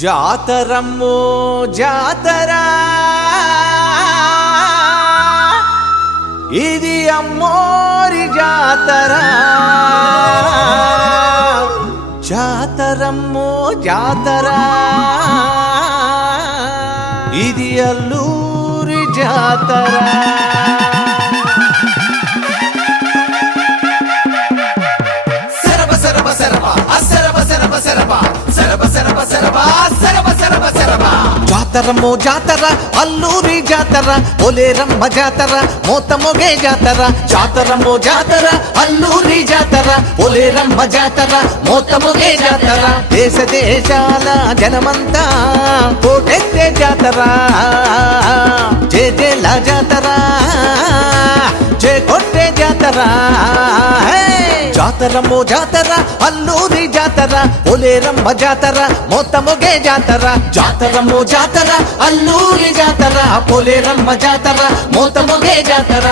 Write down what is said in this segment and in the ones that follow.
జాతరమ్మో జాతరా. ఇది అమ్మోరి జాతర. జాతరమ్మో జాతరా. ఇది అల్లూరి జాతరా. జాతరమ్మో జాతర అల్లూరి జాతర ఒలేరమ్మ జాతర మోతమొగే జాతర. జాతరమ్మో జాతర అల్లూరి జాతర ఒలేరమ్మ జాతర మోతమొగే జాతర. దేశ దేశాల జనమంతా కోటెత్తే జాతర. జే జేల జాతర జే కొట్టే జాతర. హే! జాతరమ్మో జాతర అల్లూరి జాతర ఒలేరమ్మ జాతర మోత జాతర జాతరమ్మో జాతర అల్లూరి జాతర పొలేరమ్మ జాతర మోత జాతర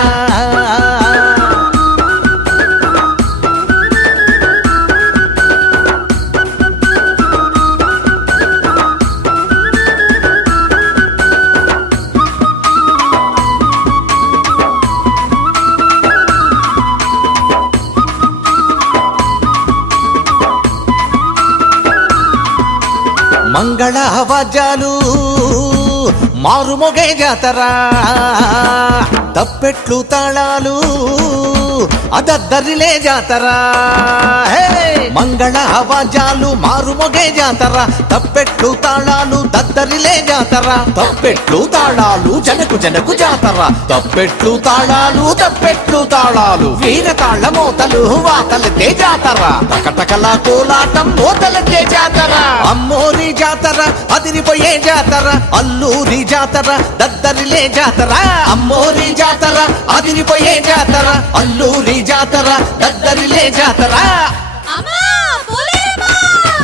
మంగళ వాద్యాలు మారుమొగే జాతర తప్పెట్లు తాళాలు అదద్దరిలే జాతర హే! మంగళ వాద్యాలు మారుమొగే జాతర. తప్పెట్లు తాళాలు దద్దరిలే జాతర. తప్పెట్లు తాళాలు జనకు జనకు జాతర. తప్పెట్లు తాళాలు తప్పెట్లు తాళాలు వీర తాళ మోతలు వాతలతే జాతర. టకటకల కోలాటం మోతలతే జాతర. అమ్మోరి జాతర అదిరిపోయే జాతర. అల్లూరి జాతర దద్దరిలే జాతర. అమ్మోరి జాతర అదిరిపోయే జాతర. అల్లూరి జాతర దద్దరిలే జాతర.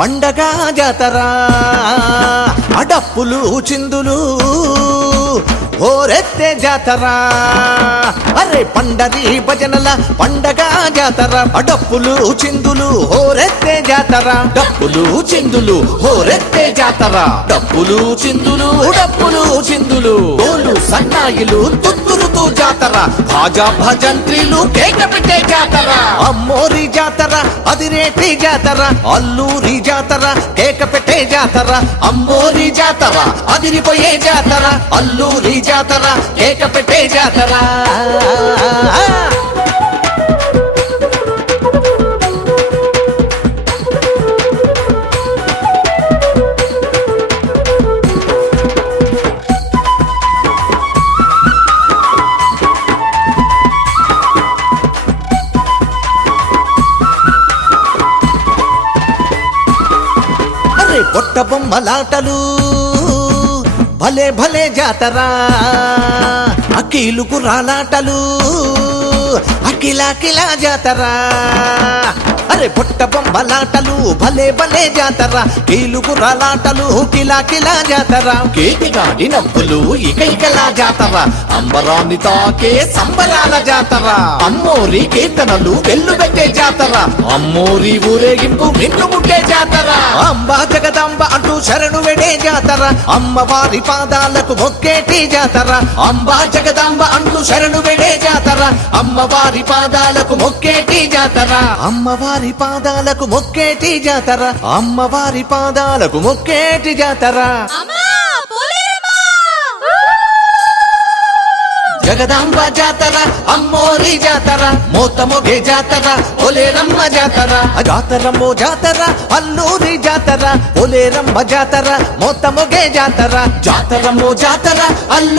పండగ జాతరా. అడప్పులు చిందులు ఓరెత్తే జాతర. అరే పండరి భజనల పండగ జాతర. అడప్పులు చిందులు ఓరెత్తే జాతర. డప్పులు చిందులు ఓరెత్తే జాతర. డప్పులు చిందులు డప్పులు చిందులు డోలు సన్నాయిలు తుత్తురుతూ జాతర. భాజా భజంత్రిలు కేక పెట్టే జాతర. అమ్మోరి జాతర అదిరేటి జాతర. అల్లూరి జాతర కేక పెట్టే జాతర. అమ్మోరి అల్లూరి జాతర అదిరిపోయే జాతర అల్లూరి జాతర కేక పెట్టే జాతర. అరే పొట్ట బొమ్మలాటలు భలే భలే జాతరా. అకీలుకు రాలాటలు. అఖిలాఖిలా జాతరా. అరే పొట్ట బొమ్మలాటలు భలే భలే జాతర. కీలుకు రాలాటలు. కిలాకిలా జాతర. కేటిగాడి నవ్వులు ఇకైకలా జాతర. అంబరాన్ని తాకే సంబరాల జాతర. అమ్మోరి కీర్తనలు వెల్లుబెట్టే జాతర. అమ్మోరి ఊరేగింపు నిన్ను ముట్టే జాతర. అంబా శరణు వెడే జాతర. అమ్మవారి పాదాలకు మొక్కేటి జాతర. అంబా జగదాంబ అంటూ శరణు వెడే జాతర. అమ్మవారి పాదాలకు మొక్కేటి జాతర. అమ్మవారి పాదాలకు మొక్కేటి జాతర. అమ్మవారి పాదాలకు మొక్కేటి జాతర అమ్మా పోలేరమ్మా జగదాంబ జాతర అమ్మోరి జాతర మోతమొగే జాతర ఒలేరమ్మ జాతర. జాతరమ్మో జాతర అల్లూరి జాతర ఒలేరమ్మ జాతర మోతమొగే జాతర. జాతరమ్మో జాతర అల్లు